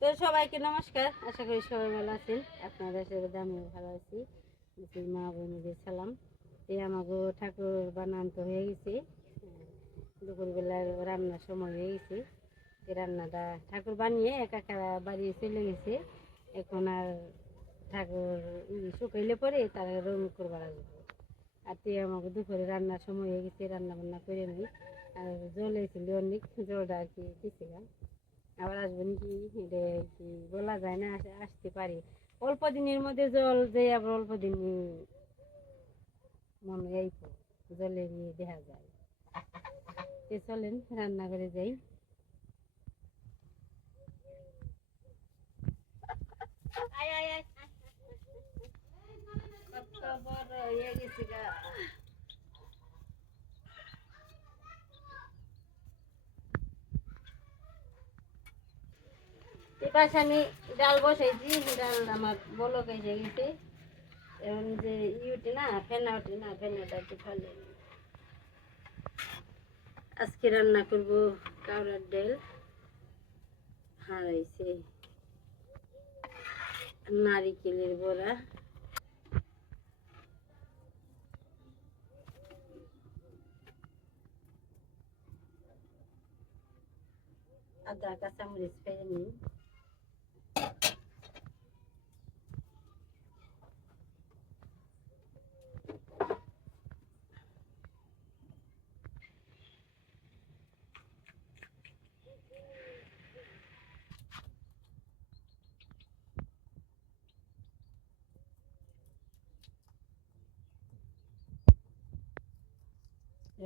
তো সবাইকে নমস্কার। আশা করি সবাই ভালো আছেন। আপনাদের সাথে আমিও ভালো আছি। মা বোনদের সালাম। এই আমাকে ঠাকুর বানান তো হয়ে গেছে। দুপুরবেলার রান্নার সময় হয়ে গেছে। রান্নাটা ঠাকুর বানিয়ে একা একা বাড়ি চলে গেছে। এখন আর ঠাকুর শুকাইলে পরে তার রং করবার আসব। আর তে আমাকে দুপুরে রান্নার সময় হয়ে গেছে রান্না বান্না করে নিই। আর জল হয়েছিল অনেক। জলটা আর কি দিছিলাম আবার আসব নাকি এটা কি বলা যায় না আস- আসতে পারি। অল্প দিনের মধ্যে জল যে আবার অল্প দিন মনে এই জলে নিয়ে দেখা যায়। তো চলেন রান্না করে যাই। আয়, আয়, আয়, বড় হয়ে গেছে গা। এবার আমি ডাল বসাইছি, ডাল আমার বলো কেসে গেছে। এখন যে ই উঠে না ফেনা উঠে না ফেনাটা একটু ফেলে আজকে রান্না করব কাউরার ডাল। হারাইছে নারিকেলের বড়া। আদা, কাঁচামরিচ ফেলে নিই।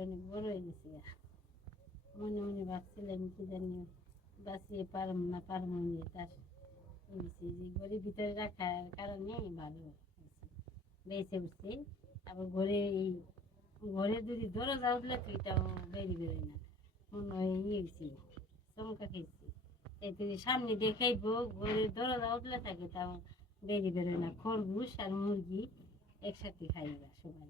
অনেক বড় হয়ে গেছে। মনে মনে ভাবছিলাম কি জানি বাঁচিয়ে পারম না পারম তার হয়েছে যে ঘরের ভিতরে রাখার কারণে ভালো বেঁচে উঠছে, আবার ঘরে এই ঘরে যদি দরজা উঠলে তো এটাও বেরিয়ে বেরোয় না। মনে হয় ইয়ে হয়েছে, চমকা খেয়েছে। এই যদি সামনে দেখাইব ঘরের দরজা উঠলে থাকে তাও বেরিয়ে বেরোয় না। খরগোশ আর মুরগি একসাথে খাইবা সবাই।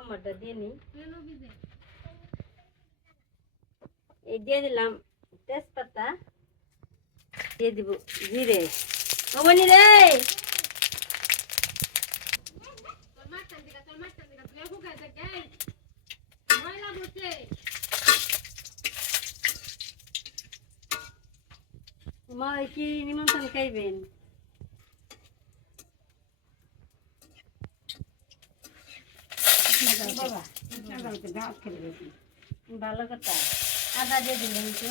সোমবারটা দিয়ে নিই। এই দিয়ে দিলাম তেজপাতা। দিয়ে দিব জিরে। অবনি রে! মা কি নিমন্ত্রণ খাইবেন? ভালো কথা আদা দিয়ে দিলেন তো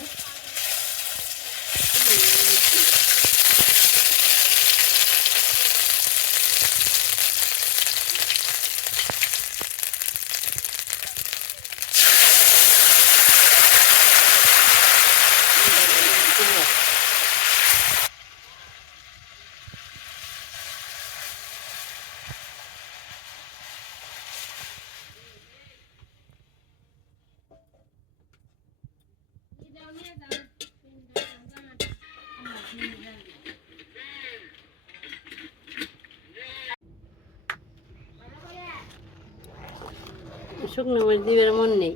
শুকনো মরিচ দিবার মন নেই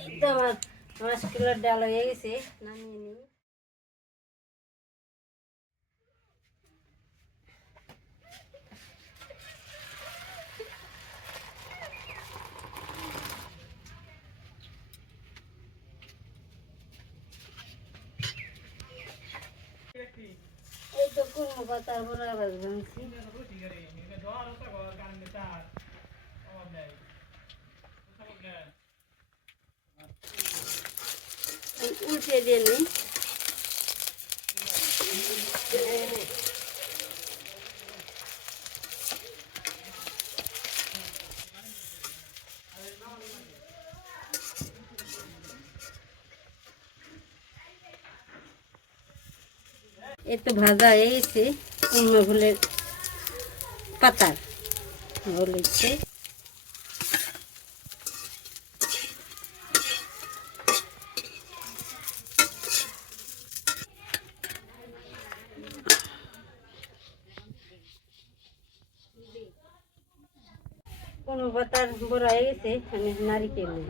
এই তো আমার পাঁচ কিলোর ডাল হয়ে গেছে। নামিয়ে নিই এই তো কুমড়ো পাতার আবার ভাঙছি উল্টে দিয়ে নিই তো ভাজা হয়ে গেছে কুমড়ো ফুলের পাতার। বলেছে। কোনো পাতার বড় হয়ে গেছে আমি নারিকেল নেব।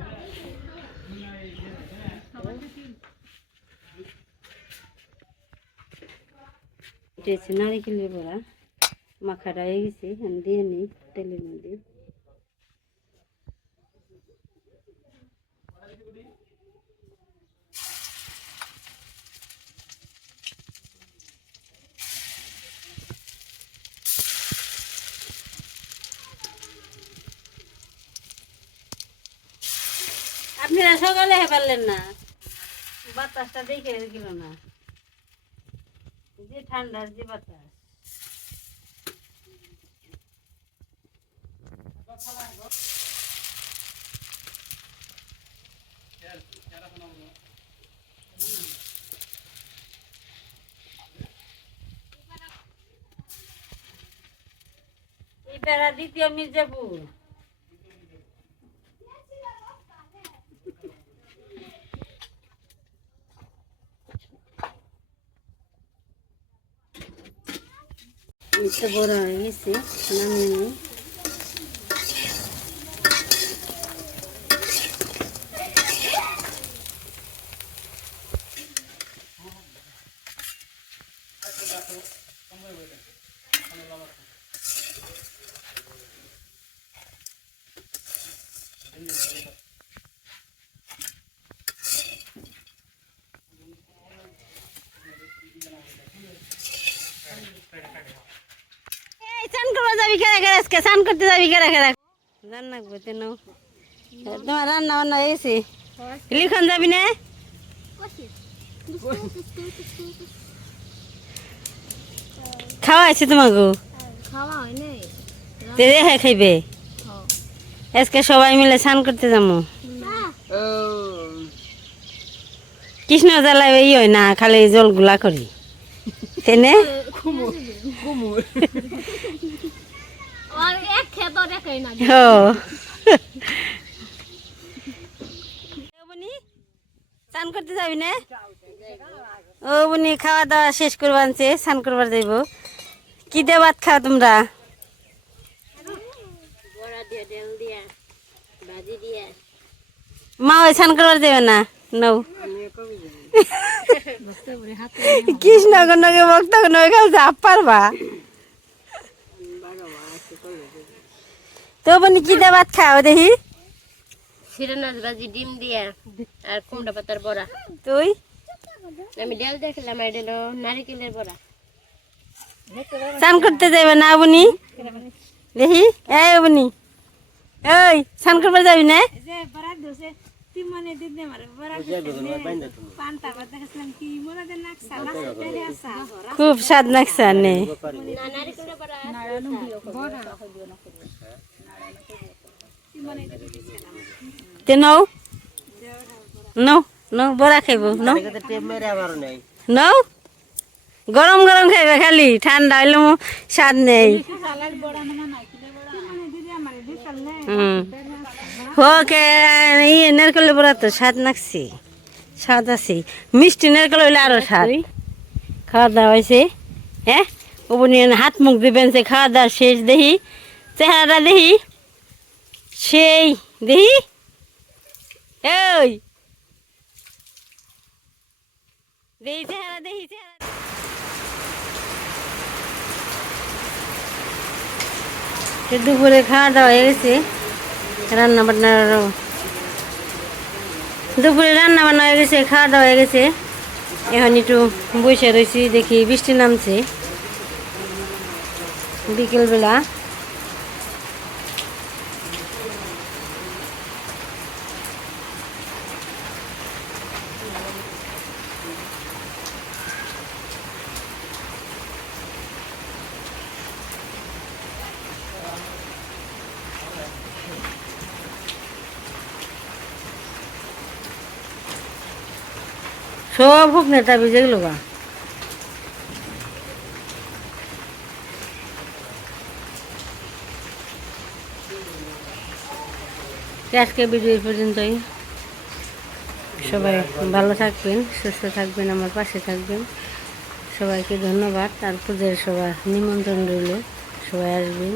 এটা হচ্ছে নারিকেলের বড়া মাখাটা হয়ে গেছে আমি দিয়ে নিই তেলের মধ্যে আপনারা সকালে পারলেন না। বাতাসটা দেখে গেল না। যে ঠান্ডার যে বাতাস। এবার আর দ্বিতীয় মির্জাপুর। এটা বড় হয়ে গেছে নামিয়ে নিই এই চান করতে যাবি কেরা কেরা আজকে চান করতে যাবি কেরা কেরা রান্না করতে নাও। তোমার রান্না বান্না হয়ে গেছে লিখন যাবি না? খাওয়া আছে তোমাকে হয় দেখে খাইবে? আজকে সবাই মিলে স্নান করতে যাব। কৃষ্ণ জ্বালায় এই হয় না খালি জলগুলা করি তেনে ও বনি স্নান করতে যাবি না? ও বনি খাওয়া দাওয়া শেষ করবার আনছে স্নান করবার যাইব। কি দিয়ে ভাত খাও তোমরা? মা ওই স্নান করবার যাবে না? নৌ কৃষ্ণ গণকে কাছে আপ পারবা। তো বনি কি ভাত খাও দেখি। শিরানাজ ভাজি ডিম দিয়া আর কুমড়া পাতার বড়া। তুই? আমি ডাল দেখলাম আর হলো নারিকেলের বড়া। স্নান করতে যাবে না বুনি দেখি এই বুনি ওই স্নান করতে যাবি না? খুব স্বাদ লাগছে নে না নারিকেলের বড়া তে নৌ নৌ নৌ বড়া খাইব নৌ নৌ গরম গরম খাইবে খালি ঠান্ডা হইলে স্বাদ নেই। হুম। হোকে ইয়ে নারকেলের বড়া তো স্বাদ লাগছে স্বাদ আছে। মিষ্টি নারকেল হইলে আরও স্বাদ। খাওয়া দাওয়া হয়েছে হ্যাঁ? ওপনি হাত মুখ দিবেন সে খাওয়া দাওয়া শেষ দেখি চেহারাটা দেখি। সেই, দেখি। চেহারা দুপুরে খাওয়া দাওয়া হয়ে গেছে। রান্না বান্না দুপুরে রান্না বান্না হয়ে গেছে, খাওয়া দাওয়া হয়ে গেছে। এখন একটু বসে রয়েছি দেখি বৃষ্টি নামছে। বিকেলবেলা। সব হোক নেতা গা তো আজকে ভিডিও পর্যন্তই। সবাই ভালো থাকবেন, সুস্থ থাকবেন, আমার পাশে থাকবেন। সবাইকে ধন্যবাদ। আর পুজোর সবার নিমন্ত্রণ রইল। সবাই আসবেন।